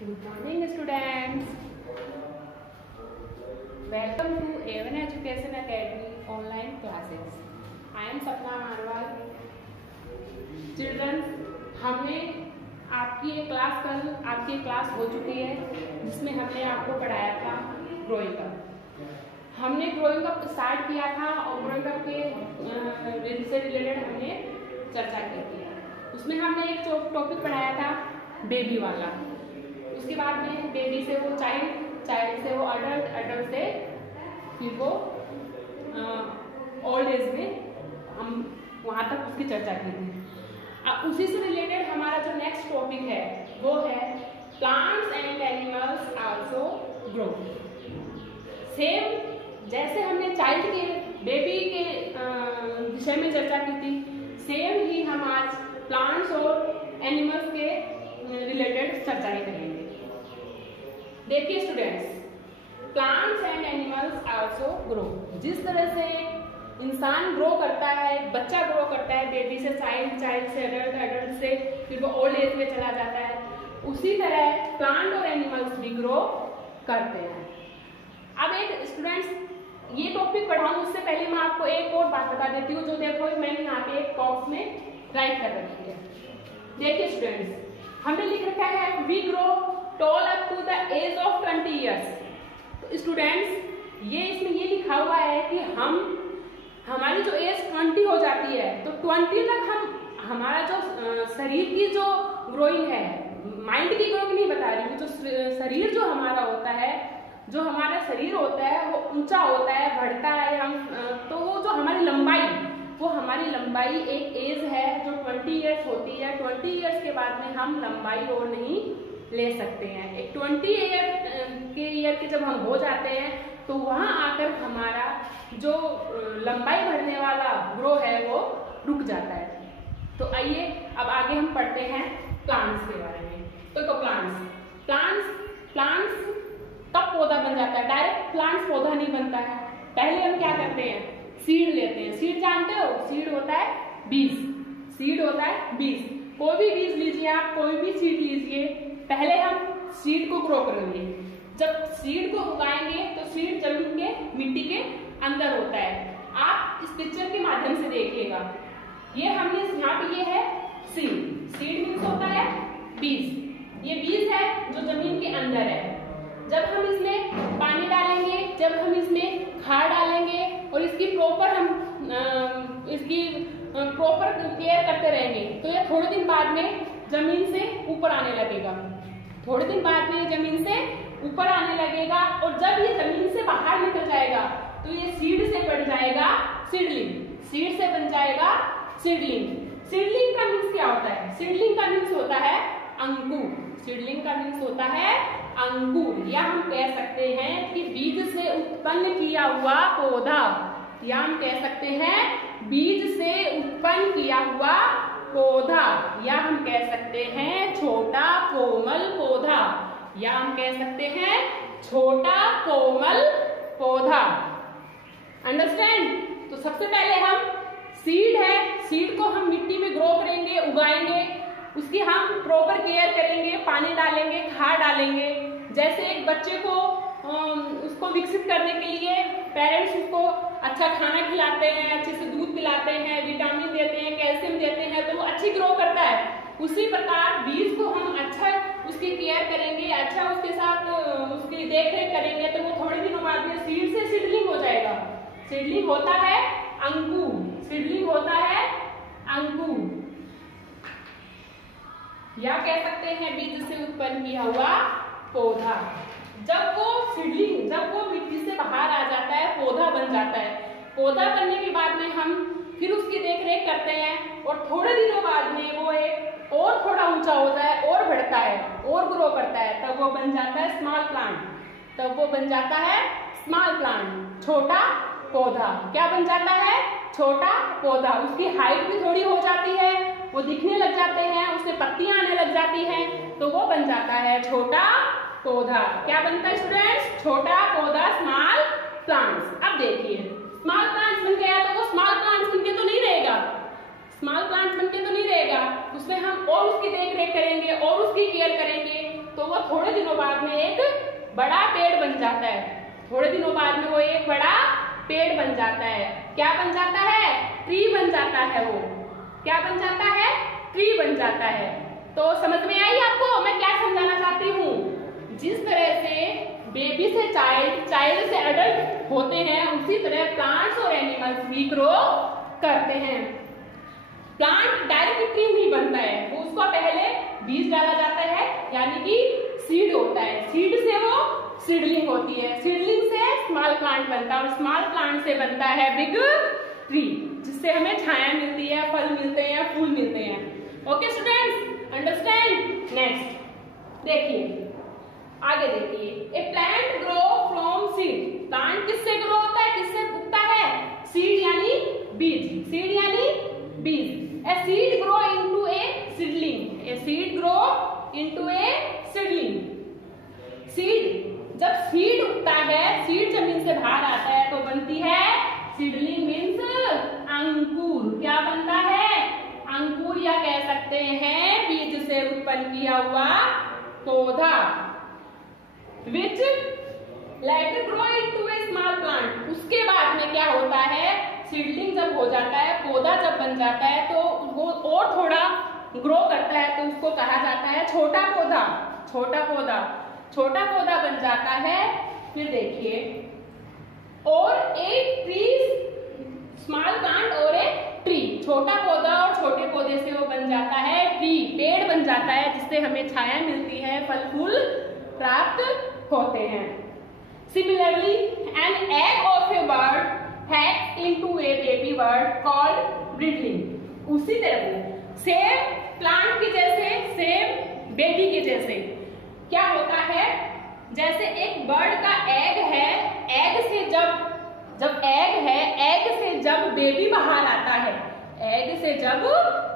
Good morning, students. Welcome to A1 Education Academy online classes. I am Sapna Marwal. Children, हमने आपकी एक class कल आपकी class हो चुकी है जिसमें हमने आपको पढ़ाया था ग्रोइंग अप। हमने ग्रोइंग अप स्टार्ट किया था और ग्रोइंग अप के से रिलेटेड हमने चर्चा की थी। उसमें हमने एक टॉपिक पढ़ाया था बेबी वाला। उसके बाद में बेबी से वो चाइल्ड से वो अडल्ट से फिर वो ओल्ड एज में हम वहाँ तक उसकी चर्चा की थी। अब उसी से रिलेटेड हमारा जो नेक्स्ट टॉपिक है वो है plants and animals also grow. Same जैसे हमने चाइल्ड के बेबी के विषय में चर्चा की थी, सेम ही हम आज प्लांट्स और एनिमल्स के रिलेटेड चर्चाएं करेंगे। देखिए students, plants and animals also grow. जिस तरह से इंसान ग्रो करता है, बच्चा ग्रो करता है बेबी से चाइल्ड से अडल्ट से फिर वो ओल्ड एज में चला जाता है, उसी तरह प्लांट और एनिमल्स भी ग्रो करते हैं। अब एक स्टूडेंट्स ये टॉपिक पढ़ाऊं उससे पहले मैं आपको एक और बात बता देती हूँ, जो देखो मैंने यहाँ पे एक बॉक्स में राइट कर रखी है। देखिए स्टूडेंट्स, हमने लिख रखा है we grow tall up to the age of 20 years. तो स्टूडेंट्स ये इसमें ये लिखा हुआ है कि हमारी जो एज 20 हो जाती है तो 20 तक हमारा जो शरीर की जो ग्रोइंग है, माइंड की ग्रोइंग नहीं बता रही हूँ, जो शरीर जो हमारा होता है, जो हमारा शरीर होता है वो ऊंचा होता है, बढ़ता है। तो वो जो हमारी लंबाई एक एज है जो 20 ईयर्स होती है। 20 ईयर्स के बाद में हम लंबाई और नहीं ले सकते हैं। एक 20 ईयर के जब हम हो जाते हैं तो वहां आकर हमारा जो लंबाई बढ़ने वाला ग्रो है वो रुक जाता है। तो आइए अब आगे हम पढ़ते हैं प्लांट्स के बारे में। तो प्लांट्स कब पौधा बन जाता है? डायरेक्ट प्लांट्स पौधा नहीं बनता है। पहले हम क्या करते हैं, सीड लेते हैं। सीड जानते हो? सीड होता है बीज। सीड होता है बीज। कोई भी बीज लीजिए आप, कोई भी सीड लीजिए, पहले हम सीड को ग्रो करेंगे। जब सीड को उगाएंगे तो सीड जमीन के मिट्टी के अंदर होता है। आप इस पिक्चर के माध्यम से देखिएगा। ये हमने यहाँ पे ये है सीड। सीड मीन्स होता है बीज। ये बीज है जो जमीन के अंदर है। जब हम इसमें पानी डालेंगे, जब हम इसमें खाद डालेंगे और इसकी प्रॉपर केयर करते रहेंगे तो ये थोड़े दिन बाद में जमीन से ऊपर आने लगेगा। थोड़े दिन बाद में ये जमीन से ऊपर आने लगेगा और जब ये जमीन से बाहर निकल जाएगा तो ये सीड से बन जाएगा सीडलिंग। सीड से बन जाएगा सीडलिंग। सीडलिंग का मीन्स क्या होता है? सीडलिंग का मीन्स होता है अंकुर। सीडलिंग का मीन्स होता है अंकुर, या हम कह सकते हैं कि बीज से उत्पन्न किया हुआ पौधा, या हम कह सकते हैं बीज से उत्पन्न किया हुआ पौधा, या हम कह सकते हैं छोटा कोमल पौधा, या हम कह सकते हैं छोटा कोमल पौधा। अंडरस्टैंड? तो सबसे पहले हम सीड है, सीड को हम मिट्टी में ग्रो करेंगे, उगाएंगे, उसकी हम प्रॉपर केयर करेंगे, पानी डालेंगे, खाद डालेंगे। जैसे एक बच्चे को उसको विकसित करने के लिए पेरेंट्स उसको अच्छा खाना खिलाते हैं, अच्छे से दूध पिलाते हैं, विटामिन देते हैं, कैल्शियम देते हैं, तो वो अच्छी ग्रो करता है। उसी प्रकार बीज को हम अच्छा उसकी केयर करेंगे, अच्छा उसके साथ उसकी देखरेख करेंगे तो वो थोड़े दिनों बाद में सीड से सीडलिंग हो जाएगा। सीडलिंग होता है अंकुर। सीडलिंग होता है अंकुर, या कह सकते हैं बीज से उत्पन्न किया हुआ पौधा। जब वो मिट्टी से बाहर आ जाता है, पौधा बन जाता है। पौधा बनने के बाद में हम फिर उसकी देखरेख करते हैं और थोड़े दिनों बाद में वो एक और थोड़ा ऊंचा होता है और बढ़ता है और ग्रो करता है, तब वो बन जाता है स्मॉल प्लांट। तब वो बन जाता है स्मॉल प्लांट, छोटा पौधा। क्या बन जाता है? छोटा पौधा। उसकी हाइट भी थोड़ी हो जाती है, वो दिखने लग जाते हैं, उसमें पत्तियां आने लग जाती हैं, तो वो बन जाता है छोटा पौधा। क्या बनता है स्टूडेंट्स? छोटा पौधा, स्मॉल प्लांट्स। अब देखिए, स्मॉल प्लांट्स बन गया तो वो स्मॉल प्लांट्स बनके तो नहीं रहेगा। स्मॉल प्लांट्स बनके तो नहीं रहेगा, उसमें हम और उसकी देख रेख करेंगे और उसकी केयर करेंगे तो वो थोड़े दिनों बाद में एक बड़ा पेड़ बन जाता है। थोड़े दिनों बाद में वो एक बड़ा पेड़ बन जाता है। क्या बन जाता है? ट्री बन जाता है। वो क्या बन जाता है? ट्री बन जाता है। तो समझ में आई आपको मैं क्या समझाना चाहती हूँ? जिस तरह से बेबी से चाइल्ड, चाइल्ड से अडल्ट होते हैं, उसी तरह प्लांट्स और एनिमल्स भी ग्रो करते हैं। प्लांट डायरेक्ट ट्री नहीं बनता है, वो उसको पहले बीज डाला जाता है, यानी कि सीड होता है। सीड से वो सीडलिंग होती है, सीडलिंग से स्मॉल प्लांट बनता है और स्मॉल प्लांट से बनता है बिग ट्री, जिससे हमें छाया मिलती है, फल मिलते हैं, फूल मिलते हैं। Okay students, understand? नेक्स्ट देखिए, आगे देखिए, a plant grow from seed. Plant किससे ग्रो होता है, किससे उगता है? सीड यानी बीज, सीड यानी बीज। A seed grow into A seedling, a seed grow into A seedling. Seed, जब सीड उगता है, सीड जमीन से बाहर आता है तो बनती है सीडलिंग, मीन्स अंकुर। क्या बनता है? अंकुर, या कह सकते हैं बीज से उत्पन्न किया हुआ पौधा। Which later grow into a small plant। उसके बाद में क्या होता है? सीडलिंग जब हो जाता है, पौधा जब बन जाता है, तो वो और थोड़ा ग्रो करता है, तो उसको कहा जाता है छोटा पौधा। छोटा पौधा, छोटा पौधा बन जाता है। फिर देखिए, और एक ट्री, स्मॉल प्लांट और एक ट्री। छोटा पौधा और छोटे पौधे से वो बन जाता है ट्री, पेड़ बन जाता है, जिससे हमें छाया मिलती है, फल फूल प्राप्त होते हैं। Similarly, an egg of a bird hatches into a baby bird called breeding। उसी तरह सेम प्लांट की जैसे, सेम बेबी के जैसे क्या होता है? जैसे एक बर्ड का एग है, एग से जब एग है, एग से जब बेबी बाहर आता है, एग से जब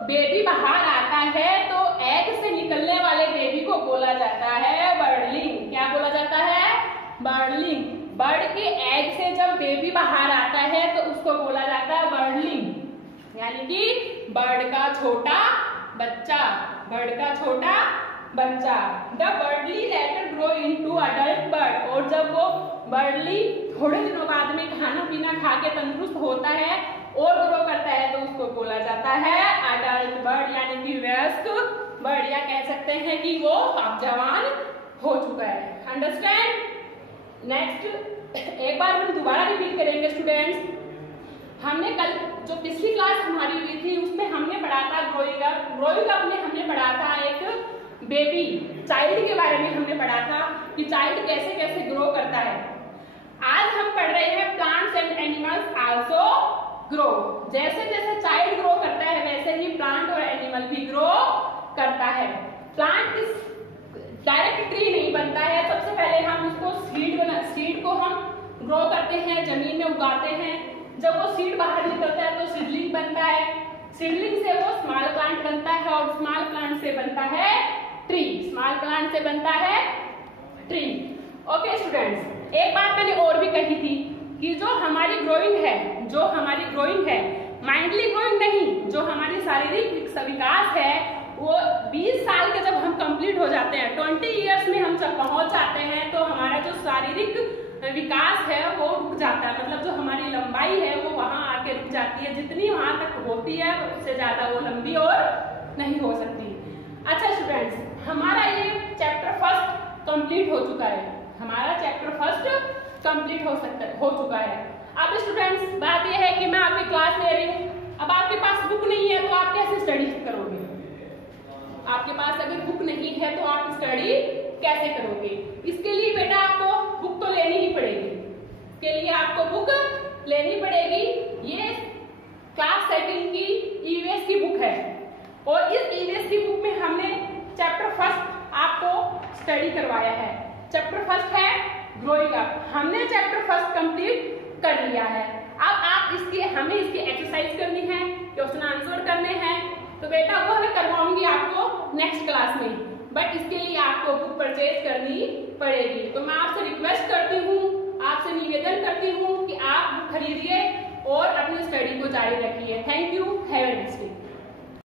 बेबी बाहर आता है, तो एग से निकलने वाले बेबी को बोला जाता है बर्डलिंग। क्या बोला जाता है? बर्डलिंग। बर्ड के एग से जब बेबी बाहर आता है तो उसको बोला जाता है बर्डलिंग, यानी कि बर्ड का छोटा बच्चा, बर्ड का छोटा बच्चा। The birdie later grow into adult bird. और जब वो बर्डली थोड़े दिनों बाद में खाना पीना खा के तंदुरुस्त होता है और ग्रो करता है, तो उसको बोला जाता है अडल्ट बर्ड, यानी कि वयस्क बर्ड, या कह सकते हैं कि वो अब जवान हो चुका है। अंडरस्टैंड? नेक्स्ट एक बार हम दोबारा रिपीट करेंगे स्टूडेंट्स। हमने कल जो पिछली क्लास हमारी हुई थी उसमें हमने पढ़ा था ग्रोइंग अप। ग्रोइंग अप में हमने पढ़ा था एक बेबी चाइल्ड के बारे में हमने पढ़ा था कि चाइल्ड कैसे कैसे ग्रो करता है। आज हम पढ़ रहे हैं plants and animals also grow. जैसे जैसे चाइल्ड ग्रो करता है वैसे ही प्लांट और एनिमल भी ग्रो करता है। प्लांट डायरेक्ट ट्री नहीं बनता है, सबसे पहले हम उसको सीड को हम ग्रो करते हैं, जमीन में उगाते हैं। जब वो सीड बाहर निकलता है तो सीडलिंग बनता है, सीडलिंग से वो स्मॉल प्लांट बनता है और स्मॉल प्लांट से बनता है ट्री, स्मॉल प्लांट से बनता है ट्री। ओके स्टूडेंट्स, एक बात मैंने और भी कही थी कि जो हमारी ग्रोइंग है माइंडली ग्रोइंग नहीं, जो हमारी शारीरिक विकास है वो 20 साल के जब हम कंप्लीट हो जाते हैं, 20 इयर्स में हम जब पहुंच जाते हैं, तो हमारा जो शारीरिक विकास है वो रुक जाता है। मतलब जो हमारी लंबाई है वो वहां आके रुक जाती है, जितनी वहां तक होती है उससे ज्यादा वो लंबी और नहीं हो सकती। अच्छा स्टूडेंट्स, हमारा ये चैप्टर फर्स्ट कंप्लीट हो चुका है, हमारा चैप्टर फर्स्ट कंप्लीट हो चुका है। अब स्टूडेंट्स बात यह है कि मैं आपकी क्लास ले रही हूँ, अब आपके पास बुक नहीं है तो आप कैसे स्टडी करोगे? आपके पास अगर बुक नहीं है तो आप स्टडी कैसे करोगे? इसके लिए बेटा आपको बुक तो लेनी ही पड़ेगी, इसके लिए आपको बुक लेनी पड़ेगी। ये क्लास 7 की ईवीएस की बुक है और इस ईवीएस की बुक में हमने चैप्टर फर्स्ट आपको स्टडी करवाया है। चैप्टर फर्स्ट है ग्रोइंग अप, हमने चैप्टर फर्स्ट कंप्लीट कर लिया है। अब आप हमें इसकी एक्सरसाइज करनी है, क्वेश्चन आंसर करने हैं, तो बेटा वो मैं करवाऊंगी आपको नेक्स्ट क्लास में, बट इसके लिए आपको बुक परचेज करनी पड़ेगी। तो मैं आपसे रिक्वेस्ट करती हूँ, आपसे निवेदन करती हूँ कि आप बुक खरीदिए और अपनी स्टडी को जारी रखिए। Thank you, have a nice day.